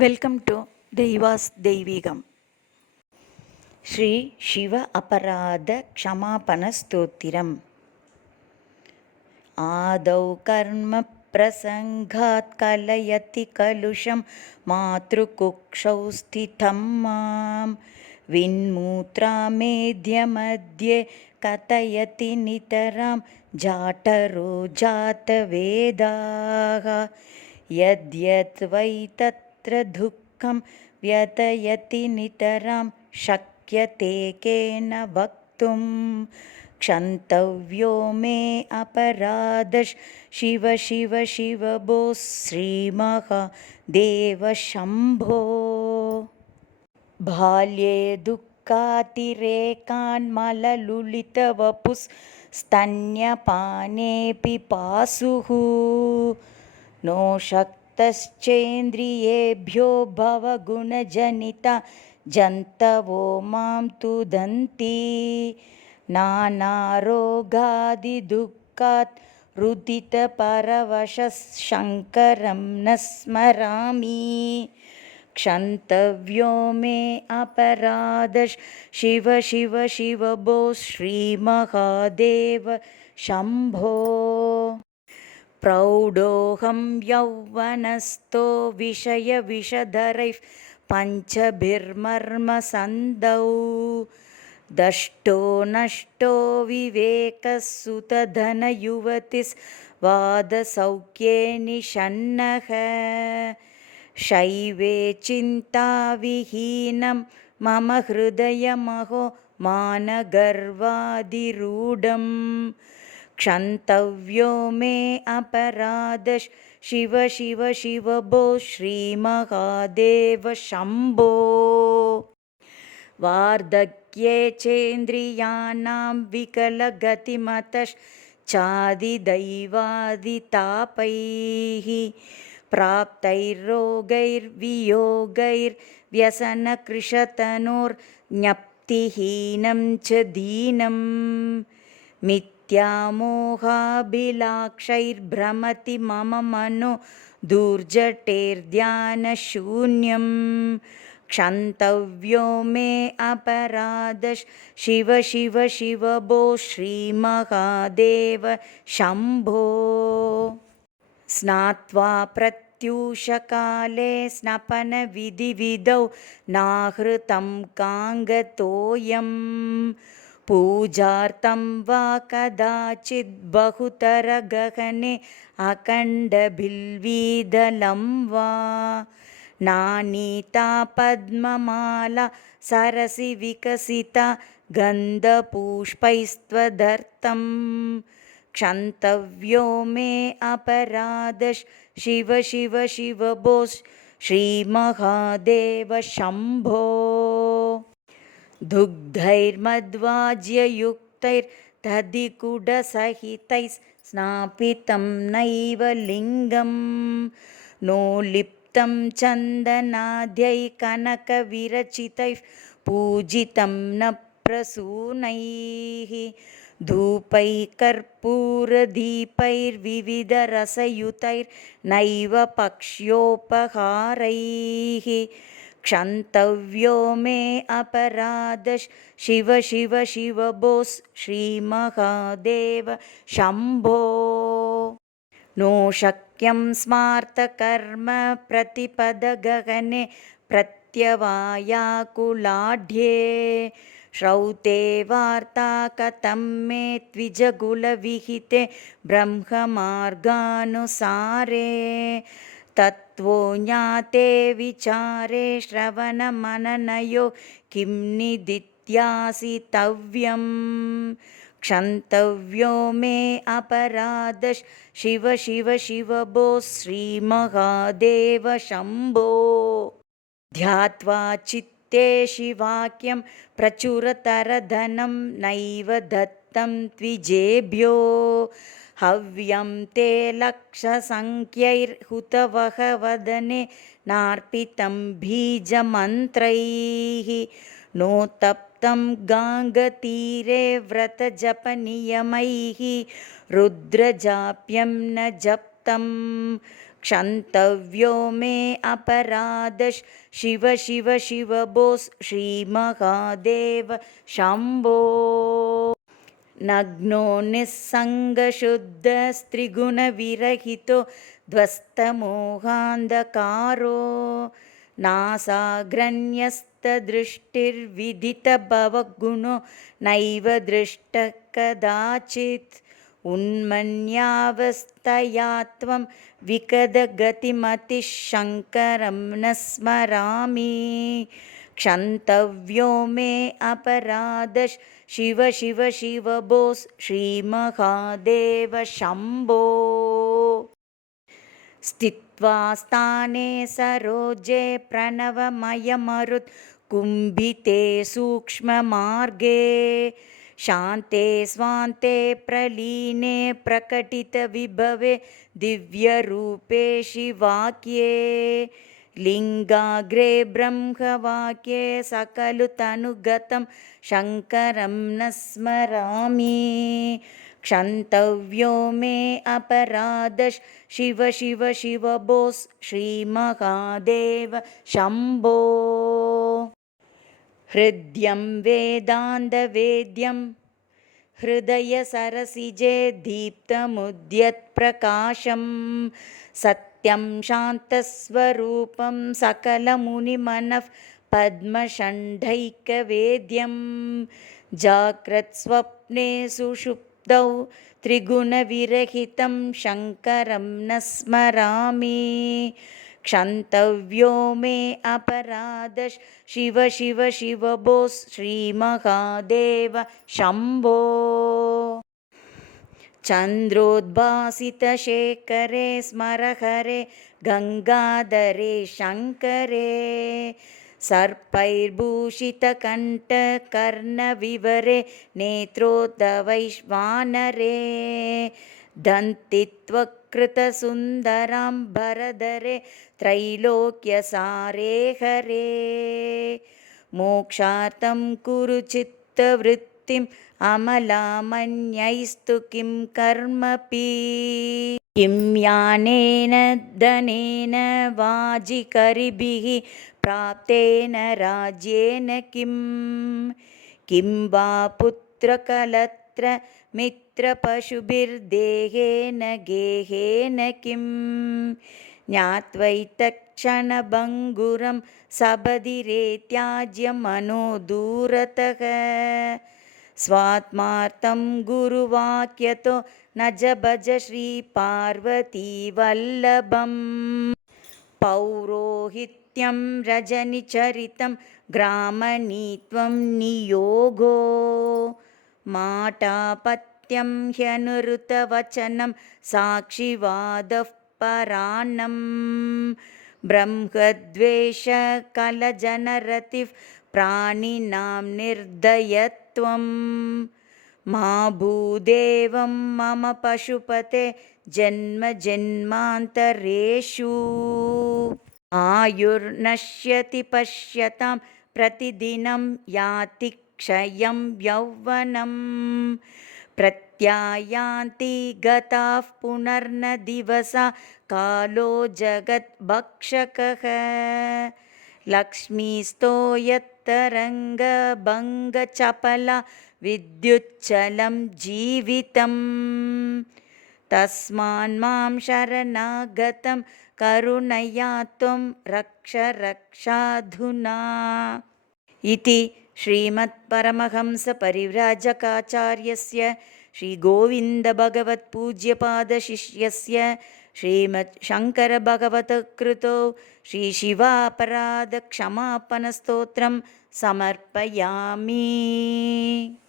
Welcome to தெய்வாஸ் தெய்வீகம். ஸ்ரீ சிவ அபராத க்ஷமாபண ஸ்தோத்திரம். ஆதௌ கர்ம பிரசங்காத் கலயதி கலுஷம் மாத்ருகுக்ஷௌ ஸ்திதம் மாம் வின்மூத்ராமேத்ய மத்யே கதயதி நிதராம் ஜாட்டரோ ஜாதவேதாக யத்யத் வை தத்ர துக்கம் व्यतयति नितरां शक्यते केन वक्तुं क्षन्तव्यो मे अपराधः शिव शिव शिव भो श्रीमहादेव शम्भो. बाल्ये दुःखातिरेकान्मललुलितवपुस्तन्यपानेऽपि पासुः नो शक्तश्चेन्द्रियेभ्यो भवगुणजनिता जन्तवो मां तुदन्ति नानारोगादिदुःखात् रुदितपरवशः शङ्करं न स्मरामि क्षन्तव्यो मे अपराधः शिव शिव शिव भो श्रीमहादेव शम्भो. प्रौढोऽहं यौवनस्थो विषयविषधरैः पञ्चभिर्मर्मसन्धौ दष्टो नष्टो विवेकः सुतधनयुवतिस्वादसौख्ये निषण्णः शैवे चिन्ताविहीनं मम हृदयमहो मानगर्वादिरूढम् क्षन्तव्यो मे अपराधः शिव शिव शिव भो श्रीमहादेव शम्भो. वार्धक्ये चेन्द्रियाणां विकलगतिमतश्चादिदैवादितापैः प्राप्तैर्रोगैर्व्यसनकृशतनोर्ज्ञप्तिहीनं च दीनं मिथ्यामोहाभिलाक्षैर्भ्रमति मम मनो दुर्जटेर्ध्यानशून्यं क्षन्तव्यो मे अपराधः शिव शिव शिव भो श्रीमहादेव शम्भो. स्नात्वा प्रत्यूषकाले स्नपनविधिविधौ नाहृतं काङ्गतोऽयं पूजार्थं वा कदाचित् बहुतरगहने अखण्डबिल्वीदलं वा नानीता पद्ममाला सरसि विकसिता गन्धपुष्पैस्त्वदर्थं क्षन्तव्यो मे अपराधः शिव शिव शिव भो श्रीमहादेव शम्भो. दुग्धैर्मध्वाज्ययुक्तैर्दधिकुडसहितैः स्नापितं नैव लिङ्गं नो लिप्तं चन्दनाद्यैः कनकविरचितैः पूजितं न प्रसूनैः धूपैः कर्पूरदीपैर्विविधरसयुतैर्नैव पक्ष्योपहारैः क्षन्तव्यो मे अपराधः शिव शिव शिव भो श्रीमहादेव शम्भो. नो शक्यं स्मार्तकर्म प्रतिपदगहने प्रत्यवायाकुलाढ्ये श्रौते वार्ता कथं मे द्विजकुलविहिते ब्रह्ममार्गानुसारे तत्त्वो ज्ञाते विचारे श्रवणमननयो किं निदित्यासितव्यं क्षन्तव्यो मे अपराधः शिव शिव शिव भो श्रीमहादेव शम्भो. ध्यात्वा चित्ते शिवाख्यं प्रचुरतरधनं नैव दत्तं द्विजेभ्यो हव्यं ते लक्षसङ्ख्यैर्हुतवः वदने नार्पितं बीजमन्त्रैः नो तप्तं गाङ्गतीरे व्रतजपनियमैः रुद्रजाप्यं न जप्तं क्षन्तव्यो मे अपराधः शिव शिव शिव बोस् श्रीमहादेव शम्भो नग्नो निस्सङ्गशुद्धस्त्रिगुणविरहितो ध्वस्तमोहान्धकारो नासाग्रण्यस्तदृष्टिर्विदितभवगुणो नैव दृष्टः कदाचित् उन्मन्यावस्थया त्वं विकदगतिमतिः शङ्करं न स्मरामि क्षन्तव्यो मे अपराधः शिव शिव शिव बोस् श्रीमहादेव शम्भो स्थित्वा स्थाने सरोजे प्रणवमयमरुत् कुम्भिते सूक्ष्ममार्गे शान्ते स्वान्ते प्रलीने प्रकटितविभवे दिव्यरूपे शिवाख्ये लिङ्गाग्रे ब्रह्मवाक्ये सकलु तनुगतं शङ्करं न स्मरामि क्षन्तव्यो मे अपराधः शिव शिव शिव बोस् श्रीमहादेव शम्भो हृद्यं वेदान्तवेद्यं हृदयसरसिजे दीप्तमुद्यत्प्रकाशं सत्यं शान्तस्वरूपं सकलमुनिमनः पद्मषण्डैकवेद्यं जाग्रत्स्वप्ने सुषुप्तौ त्रिगुणविरहितं शङ्करं न स्मरामि क्षन्तव्यो मे अपराधः शिव शिव शिव बोस् श्रीमहादेव शम्भो चन्द्रोद्भासितशेखरे स्मरहरे गङ्गाधरे शङ्करे सर्पैर्भूषितकण्ठकर्णविवरे नेत्रोद्धवैश्वानरे दन्तित्वकृतसुन्दराम्बरधरे त्रैलोक्यसारे हरे मोक्षार्थं कुरु चित्तवृत्तिम् अमलामन्यैस्तु किं कर्मपि किं यानेन धनेन वाजिकरिभिः प्राप्तेन राज्येन किं वा पुत्रकलत्र मित्रपशुभिर्देहेन गेहेन किं ज्ञात्वैतक्षणभङ्गुरं सबधिरेत्याज्यमनो दूरतः स्वात्मार्थं गुरुवाक्यतो न जभज श्रीपार्वतीवल्लभम् पौरोहित्यं रजनिचरितं ग्रामनीत्वं नियोगो माटापत्यं ह्यनुरुतवचनं साक्षिवादः परान्नं ब्रह्मद्वेषकलजनरतिः प्राणिनां निर्दयत्वं मा भूदेवं मम पशुपते जन्म जन्मान्तरेषु आयुर्नश्यति पश्यतां प्रतिदिनं याति क्षयं यौवनं प्रत्यायान्ति गताः पुनर्न दिवसा कालो जगद्भक्षकः लक्ष्मीस्तो यत्तरङ्गभङ्गचपला विद्युच्चलं जीवितं तस्मान्मां शरणागतं करुणया त्वं रक्ष रक्षाधुना इति श्रीमत्परमहंसपरिव्राजकाचार्यस्य श्रीगोविन्दभगवत्पूज्यपादशिष्यस्य श्रीमच्छङ्करभगवतकृतो श्रीशिवापराधक्षमापणस्तोत्रं समर्पयामि।